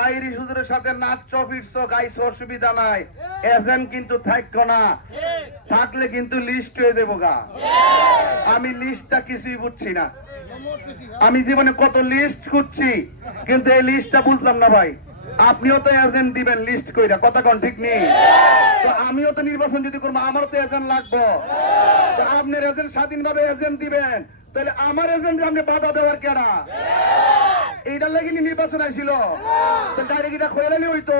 তাইরি হুজুরের সাথে নাচছো ফিরছো গাইছো অসুবিধা নাই, এজেন্ট কিন্তু থাকতো না, থাকলে কিন্তু লিস্ট হয়ে যাবো গা। আমি লিস্টটা কিছুই বুঝছি না, আমি জীবনে কত লিস্ট খুঁজছি কিন্তু এই লিস্টটা বুঝলাম না ভাই। আপনিও তো এজেন্ট দিবেন লিস্ট কইরা, কথা কোন ঠিক নেই? তো আমিও তো নির্বাচন যদি করবো আমারও তো এজেন্ট লাগবো। তো আপনার এজেন্ট স্বাধীনভাবে এজেন্ট দিবেন, তাহলে আমার এজেন্ট আপনি বাধা দেওয়ার কেডা? এইটার লাগি নির্বাচন আইছিল, তো ডাইরেক্ট এটা খোয়ালি হইতো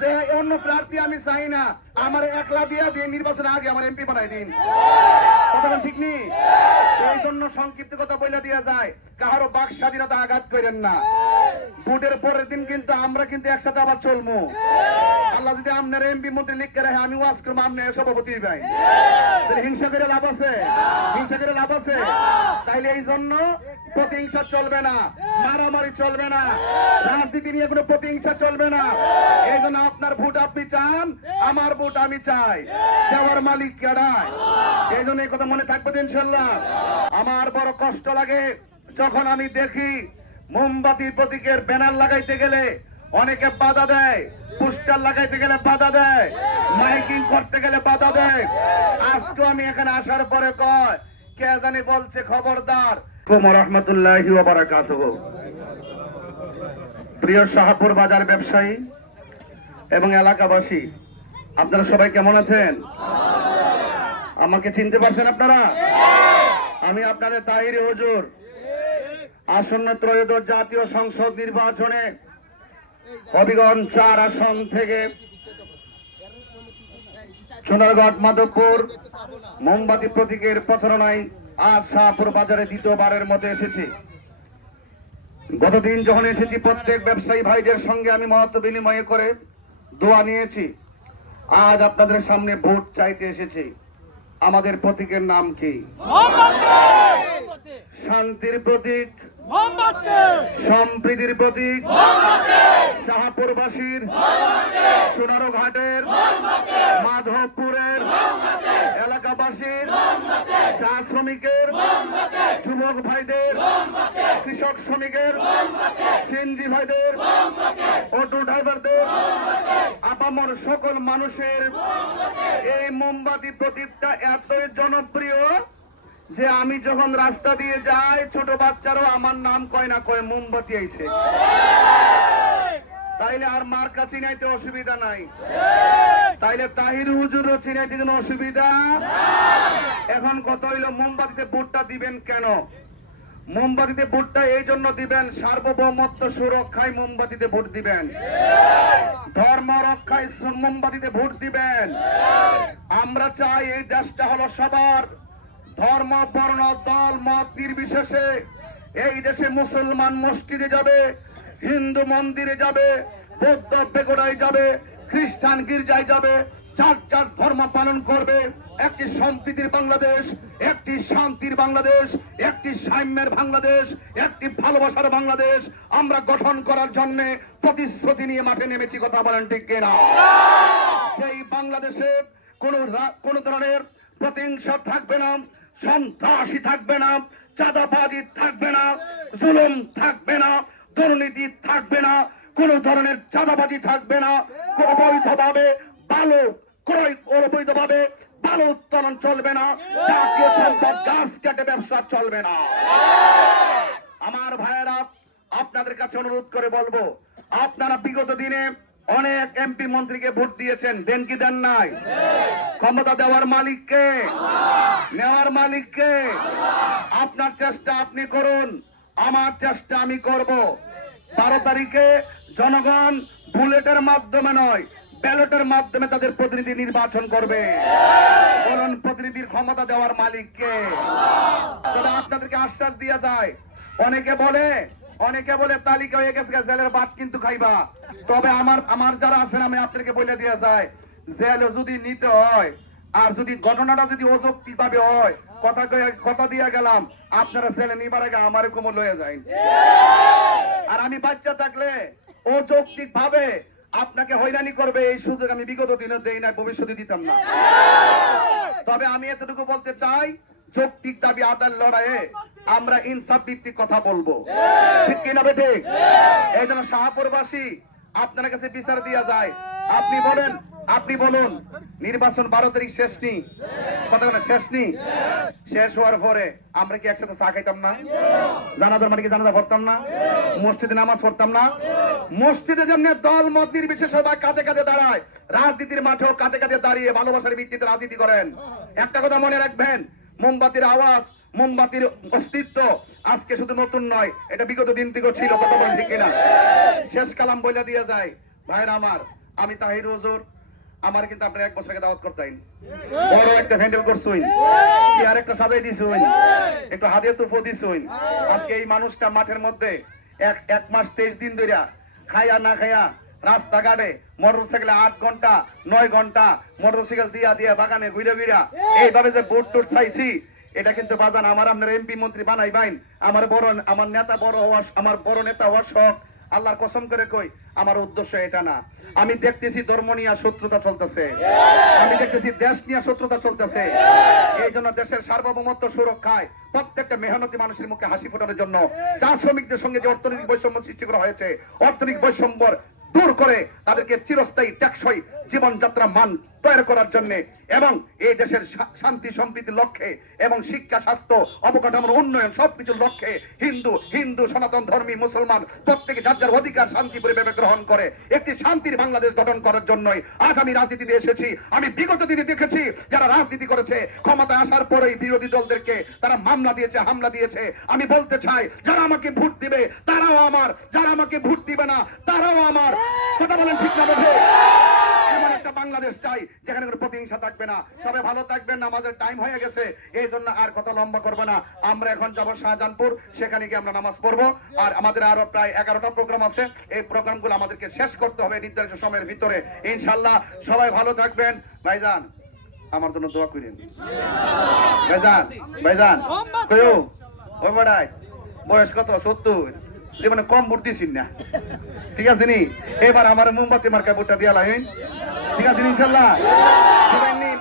যে অন্য প্রার্থী আমি চাই না, আমার একলা দিয়া দিয়ে নির্বাচন আগে আমার এমপি বানাই দিন, কথা ঠিক নেই? এই জন্য সংক্ষিপ্ত কথা বলে দিয়া যায়, কারো বাক স্বাধীনতা আঘাত করেন না। ভোটের পরের দিন কিন্তু আমরা কিন্তু একসাথে আবার চলবো। আল্লাহ যদি আপনার এমপি মন্ত্রী লিখতে রাখে, আমি ওয়াজ করবো আপনার সভাপতি ভাই, হিংসা করে লাভ আছে? হিংসা করে লাভ আছে? তাইলে এই জন্য প্রতিহিংসা চলবে না, মারামারি চলবে না, রাজনীতি নিয়ে কোনো প্রতিহিংসা চলবে না। এই জন্য আপনার ভোট আপনি চান, আমার ভোট আমি চাই, দেওয়ার মালিক কেডায়? এই জন্য এই কথা মনে থাকবে ইনশাল্লাহ। আমার বড় কষ্ট লাগে যখন আমি দেখি মোমবাতি প্রতীকের ব্যানার লাগাইতে গেলে অনেকে বাধা দেয়, পোস্টার লাগাইতে গেলে বাধা দেয়, মাইকিং করতে গেলে বাধা দেয়। আজকে আমি এখানে আসার পরে কয় কে জানি বলছে খবরদার। রহমতুল্লাহি ওয়া বারাকাতুহু। প্রিয় শাহপুর বাজার ব্যবসায়ী এবং এলাকাবাসী, আপনারা সবাই কেমন আছেন? আমাকে চিনতে পারছেন আপনারা? আমি আপনাদের তাহিরি হুজুর। আসন্ন ত্রয়োদশ জাতীয় সংসদ নির্বাচনে হবিগঞ্জ 4 আসন থেকে সোনারগড় মাধবপুর মোমবাতি প্রতীকের প্রচারণায় আজ শাহপুর বাজারে দ্বিতীয়বারের মতো এসেছি। গতদিন যখন এসেছি প্রত্যেক ব্যবসায়ী ভাইদের সঙ্গে আমি মত বিনিময় করে দোয়া নিয়েছি। আজ আপনাদের সামনে ভোট চাইতে এসেছি। আমাদের প্রতীকের নাম কি? শান্তির প্রতীক, সম্প্রীতির প্রতীক, শাহপুরবাসীর, সোনারঘাটের, মাধবপুরের এলাকাবাসীর, চা শ্রমিকের, যুবক ভাইদের, কৃষক শ্রমিকের, সিএনজি ভাইদের, অটো ড্রাইভারদের, আপামর সকল মানুষের এই মোমবাতি প্রদীপটা এতই জনপ্রিয় যে আমি যখন রাস্তা দিয়ে যাই ছোট বাচ্চারাও আমার নাম কয় না কয় মোমবাতি আইছে। তাইলে আর মার্কা চিনাইতে অসুবিধা নাই, তাইলে তাহির হুজুরও চিনাইতে কোনো অসুবিধা। এখন কত হইল মোমবাতিতে ভোটটা দিবেন কেন? মোমবাতিতে ভোটটা এই জন্য দিবেন, সার্বভৌমত্ব সুরক্ষায় মোমবাতিতে ভোট দিবেন, ধর্ম রক্ষায় মোমবাতিতে ভোট দিবেন। আমরা চাই এই দেশটা হলো সবার, ধর্ম বর্ণ দল মত নির্বিশেষে এই দেশে মুসলমান মসজিদে যাবে, হিন্দু মন্দিরে যাবে, বৌদ্ধ বেগড়ায় যাবে, খ্রিস্টান গির্জায় যাবে, যার যার ধর্ম পালন করবে। একটি সম্প্রীতির বাংলাদেশ, একটি শান্তির বাংলাদেশ, একটি সাম্যের বাংলাদেশ, একটি ভালোবাসার বাংলাদেশ আমরা গঠন করার জন্য প্রতিশ্রুতি নিয়ে মাঠে নেমেছি, কথা বলেন ঠিক কিনা? সেই বাংলাদেশে কোন ধরনের প্রতিহিংসা থাকবে না, সন্ত্রাসী থাকবে না, চাঁদাবাজি থাকবে না, জুলুম থাকবে না, দুর্নীতি থাকবে না, কোন ধরনের চাঁদাবাজি থাকবে না, অবৈধভাবে বালু ক্রয়, অবৈধভাবে বালু উত্তোলন চলবে না, জাতীয় সম্পদ গাছ কেটে ব্যবসা চলবে না। আমার ভাইয়েরা, আপনাদের কাছে অনুরোধ করে বলবো, আপনারা বিগত দিনে অনেক এমপি মন্ত্রীকে ভোট দিয়েছেন, দেন কি দেন নাই? ক্ষমতা দেওয়ার মালিককে, নেওয়ার মালিককে। আপনার চেষ্টা আপনি করুন, আমার চেষ্টা আমি করব। 12 তারিখে জনগণ বুলেটের মাধ্যমে নয়, ব্যালটের মাধ্যমে তাদের প্রতিনিধি নির্বাচন করবে। বলুন প্রতিনিধির ক্ষমতা দেওয়ার মালিককে। তবে আপনাদেরকে আশ্বাস দিয়ে যায়, অনেকে বলে তালিকা হয়ে গেছে, জেলের ভাত কিন্তু খাইবা। তবে আমার যারা আছেন আমি আপনাদেরকে বলে দিয়ে যায়, জেল যদি নিতে হয় আর যদি ঘটনাটা যদি অযৌক্তিক ভাবে হয়, কথা দিয়ে গেলাম আপনারা জেলে নিবার আগে আমার কোমর লয়ে যায়। আর আমি বাচ্চা থাকলে অযৌক্তিক ভাবে আপনাকে হয়রানি করবে এই সুযোগ আমি বিগত দিনে দেই না, ভবিষ্যতে দিতাম না। তবে আমি এতটুকু বলতে চাই, যৌক্তিক দাবি আদায়ের লড়াইয়ে আমরা ইনসাফ ভিত্তিক কথা বলবো, ঠিক কিনা বেঠিক? এই জন্য শাহপুরবাসী আপনার কাছে বিচার দেওয়া যায়। আপনি বলুন নির্বাচন 12 তারিখ শেষ নি, কথা বলেন শেষ নি? শেষ হওয়ার পরে আমরা কি একসাথে চা খাইতাম না? জানাজার মানে কি জানাজা পড়তাম না? মসজিদে নামাজ পড়তাম না? মসজিদে যেমনি দল মত নির্বিশেষে সবাই কাজে কাজে দাঁড়ায়, রাজনীতির মাঠেও কাজে কাজে দাঁড়িয়ে ভালোবাসার ভিত্তিতে রাজনীতি করেন। একটা কথা মনে রাখবেন, মোমবাতির আওয়াজ, মোমবাতির অস্তিত্ব আজকে শুধু নতুন নয়, এটা বিগত দিন থেকে ছিল, কথা বলেন ঠিক কিনা? শেষ কালাম বইলা দিয়ে যায়, ভাইরা আমার, আমি তাহির হুজুর, আমার কিন্তু আপনার 1 বছর আগে দাওয়াত করতেন, বড় একটা হ্যান্ডেল করছুন, চেয়ার একটা সাজাই দিছুন, একটু হাদিয়া তুফো দিছুন। আজকে এই মানুষটা মাঠের মধ্যে এক মাস 23 দিন ধরে খাইয়া না খাইয়া রাস্তাঘাটে মোটরসাইকেলে 8 ঘন্টা 9 ঘন্টা মোটরসাইকেল দিয়া বাগানে ঘুরে এইভাবে যে বুট টুট চাইছি, এটা কিন্তু বাজান আমার আপনার এমপি মন্ত্রী বানাই বাইন, আমার নেতা বড় হওয়া, আমার বড় নেতা হওয়ার শখ, আল্লাহর কসম করে কই আমার উদ্দেশ্য এটা না। আমি দেখতেছি ধর্ম নিয়ে শত্রুতা চলতেছে, আমি দেখতেছি দেশ নিয়ে শত্রুতা চলতেছে। এই জন্য দেশের সার্বভৌমত্ব সুরক্ষায় প্রত্যেকটা মেহনতি মানুষের মুখে হাসি ফোটানোর জন্য চা শ্রমিকদের সঙ্গে যে অর্থনৈতিক বৈষম্য সৃষ্টি করা হয়েছে, অর্থনৈতিক বৈষম্য দূর করে তাদেরকে চিরস্থায়ী টেকসই জীবনযাত্রা মান তৈরি করার জন্য এবং এই দেশের শান্তি সম্প্রীতির লক্ষ্যে এবং শিক্ষা, স্বাস্থ্য, অবকাঠামোর উন্নয়ন সবকিছুর লক্ষ্যে হিন্দু সনাতন ধর্মী মুসলমান প্রত্যেকে যার যার অধিকার শান্তি পরিবেবে গ্রহণ করে একটি শান্তির বাংলাদেশ গঠন করার জন্যই আজ আমি রাজনীতিতে এসেছি। আমি বিগত দিনে দেখেছি যারা রাজনীতি করেছে ক্ষমতায় আসার পরেই বিরোধী দলদেরকে তারা মামলা দিয়েছে, হামলা দিয়েছে। আমি বলতে চাই যারা আমাকে ভোট দিবে তারাও আমার, যারা আমাকে ভোট দিবে না তারাও আমার, কথা বলেন ঠিক না? এমন একটা বাংলাদেশ চাই যেখানে কোনো প্রতিহিংসা থাকবে না। সবাই ভালো থাকবেন, নামাজের টাইম হয়ে গেছে, এই জন্য আর কথা লম্বা করবো না। আমরা এখন যাব শাহজাহানপুর, সেখানে গিয়ে আমরা নামাজ পড়বো। আর আমাদের আরো প্রায় 11টা প্রোগ্রাম আছে, এই প্রোগ্রামগুলো আমাদেরকে শেষ করতে হবে নির্ধারিত সময়ের ভিতরে ইনশাল্লাহ। সবাই ভালো থাকবেন। ভাইজান আমার জন্য দোয়া করেন। ভাইজান কয়ো ও বড়াই বয়স কত? 70, জীবনে কম ভোট দিছিস না, ঠিক আছে নি? এবার আমার মোমবাতি মার্কা ভোটটা দিয়া লাইন, ঠিক আছে ইনশাল্লাহ?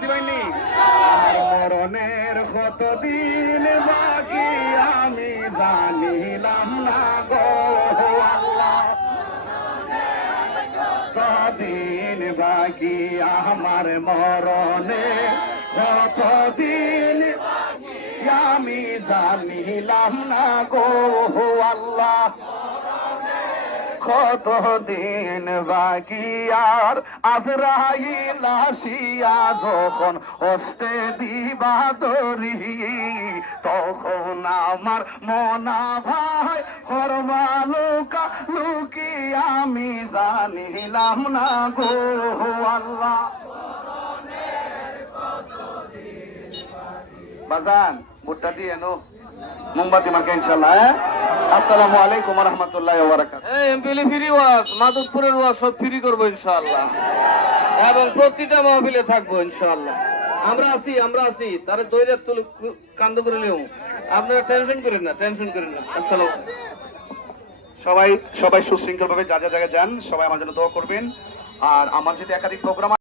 দিবাইনি মরণের কতদিন বাকি আমি জানিলাম না গো আল্লাহ, কতদিন বাকি আমার মরণে, কতদিন আমি জানিলাম না গো আল্লাহ, কতদিন বাকি আর আজরাইল আসিয়া যখন হস্তে দিবা দরি, তখন আমার মনা ভাই হরবা লুকা লুকি আমি জানিলাম না গো আল্লাহ। বাজান ভোটটা দিয়ে নো মোমবাতি মার্কা ইনশাআল্লাহ। আসসালামু আলাইকুম ওয়া রাহমাতুল্লাহি ওয়া বারাকাতুহু। এমপিলি ফ্রি ওয়াজ, মাদুদপুরের ওয়াজ সব ফ্রি করবো ইনশাআল্লাহ, এবং প্রতিটা মাহফিলে থাকবো ইনশাআল্লাহ। আমরা আছি তারা দৈরাত তুলে কান্দ করে নিও, আপনারা টেনশন করেন না। আসসালামু সবাই সুশৃঙ্খল ভাবে যা যা জায়গায় যান, সবাই আমার জন্য দোয়া করবেন। আর আমার যদি একাধিক প্রোগ্রাম